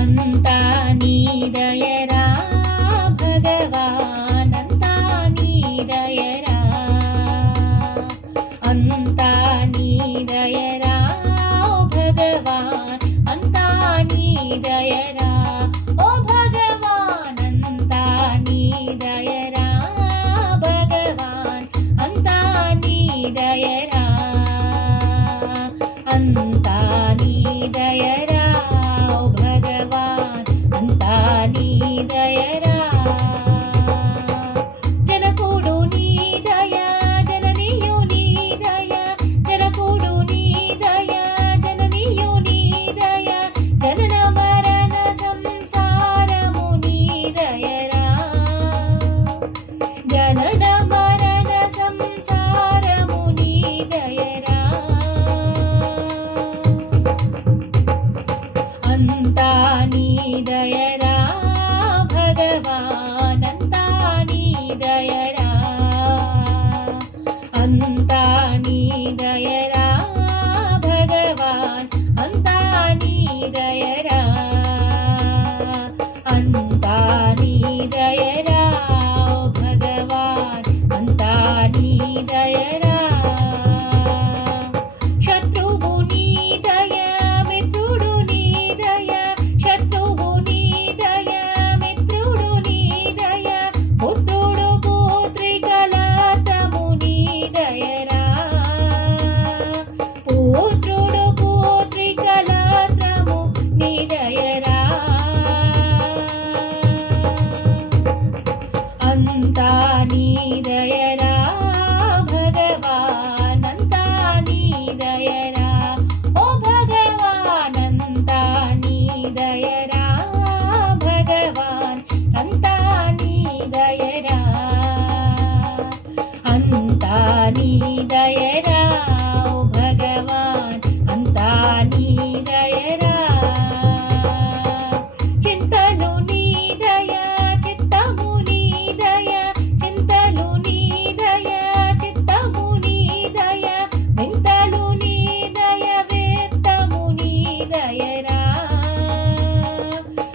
అంతా నీ దయరా భగవాన్, అంతా నీ దయరా, అంతా నీ దయరా ఓ భగవాన్, అంతా నీ దయరా ఓ భగవాన్, అంతా నీ దయరా భగవాన్, అంతా నీ దయరా, అంతా నీ దయరా ఓ భగవాన్, అంతా నీ దయరా. జనకుడు నీ దయ, జననియు నీ దయ, జనకుడు నీ దయ, జననియు నీ దయ, జనన మరణ సంసారము నీ దయరా, జనన మరణ సంసారము నీ దయరా. అంతా నీ దయరా భగవాన్, అంతా నీ దయరా, అంతా నీ దయరా భగవాన్, అంతా నీ దయరా, అంతా నీ దయరా ఓ భగవాన్, అంతా నీ దయరా. శత్రువు నీ దయ, మిత్రుడు నీ దయ, శత్రువు నీ దయ, మిత్రుడు నీ దయ, పుత్రుడు పుత్రికలతము నీ దయరా, పుత్రుడు పుత్రికలతము నీ దయరా. అంతా నీ దయరా భగవాన్, అంతా నీ దయరా ఓ భగవాన్, అంతా నీ దయరా భగవాన్, అంతా నీ దయరా, అంతా నీ దయరా ఓ భగవాన్, అంతా నీ దయరా. చింతలు నీ దయ, చిత్తము నీ దయ, చింతలు నీ దయ, చిత్తము నీ దయ, వింతలు నీ దయ, వేత్తము నీ దయరా,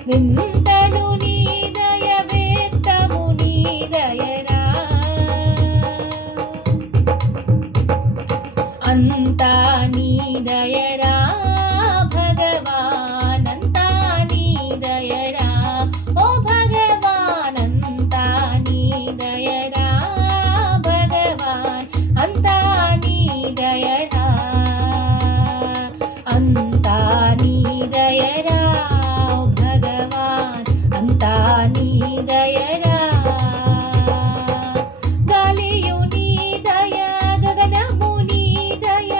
వింతలు నీ దయ, వేత్తము నీ దయరా. అంతా నీ దయరా భగవాన్, అంతా నీ దయరా ఓ భగవాన్, అంతా నీ దయరా భగవాన్, అంతా నీ దయరా, అంతా నీ దయరా ఓ భగవాన్, అంతా నీ దయరా. గాలియు నీ దయ, గగనము నీ దయ,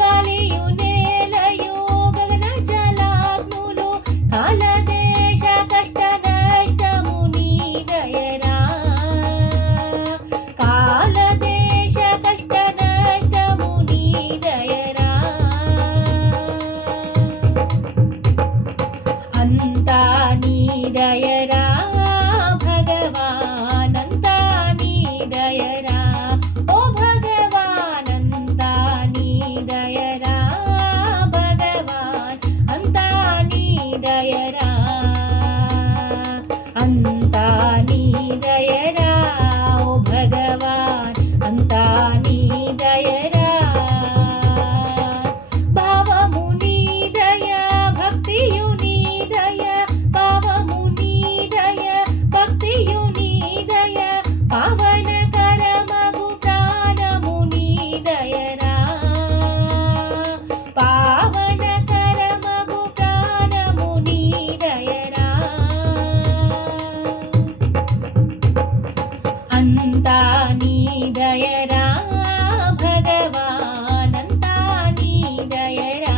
గాలియు నేలయు గగన జలాగ్నులు, కాలదేశ కష్ట నష్టము నీ దయరా, కాలదేశ కష్ట నష్టము నీ దయరా. అంతా నీ దయరా భగవాన్, అంతా నీ దయరా ఓ భగవాన్, అంతా నీ దయరా భగవాన్, అంతా నీ దయరా, అంతా నీ దయరా ఓ భగవాన్, అంతా నీ దయరా. భావము నీ దయ, భక్తియు నీ దయ, భావము నీ దయ, భక్తియు నీ దయ, పావనకరమగు ప్రాణము నీ దయరా, పావనకరమగు ప్రాణము నీ దయరా. అంతా నీ దయరా భగవాన్, అంతా నీ దయరా,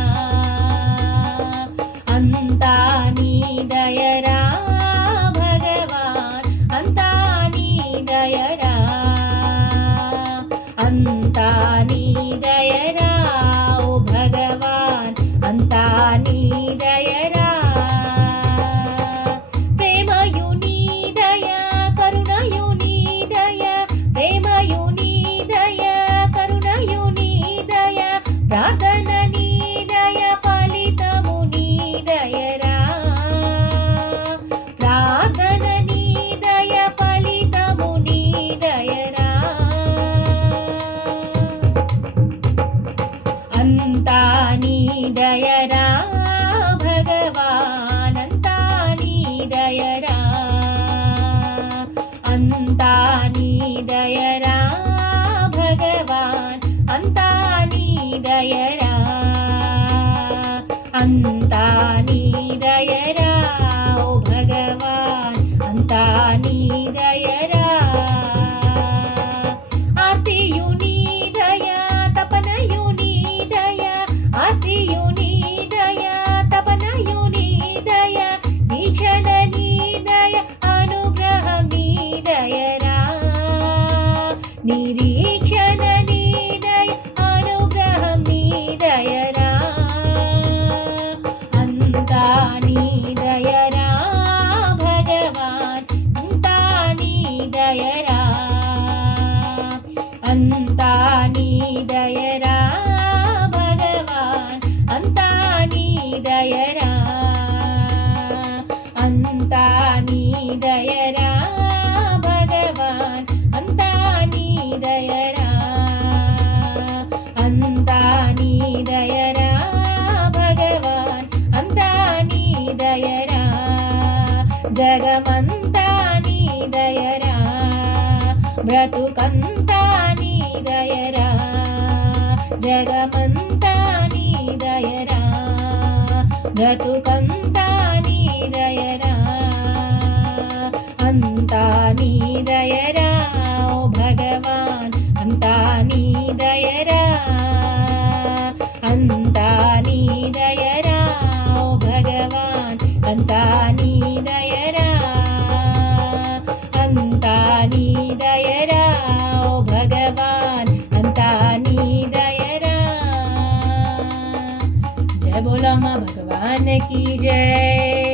అంతా నీ దయరా భగవాన్, అంతా నీ దయరా, అంతా నీ దయరా ఓ భగవాన్, అంతా నీ దయరా. ప్రేమయు నీ దయ, కరుణయు నీ దయ, ప్రేమయు నీ దయ, కరుణయు నీ దయ, ప్రార్థన నీ దయ, ఫలితము నీ दयरा भगवान अंता नी दयरा अंता नी दयरा भगवान अंता नी दयरा अंता नी दयरा ओ भगवान अंता नी दयरा आरतियु नी दया तपनयु नी दया आरतियु नी दया तपनयु नी दया वीक्षण नी दया अनुग्रह नी दयरा निरीक्षण नी दया अनुग्रह नी दयरा अंता नी दयरा भगवान अंता नी दयरा अंता नी दयरा भगवान अंता नी दयरा अंता नी दयरा भगवान अंता नी दयरा अंता नी दयरा भगवान अंता नी दयरा जगमंता नी दयरा ब्रतुकंता नी दयरा जगमंता नी दयरा ब्रतुकंता नी दयरा अंता नी दयरा ओ भगवान अंता नी दयरा अंता नी दयरा ओ भगवान अंता नी दयरा अंता नी दयरा ओ भगवान अंता नी दयरा। जय बोला माँ भगवान की जय।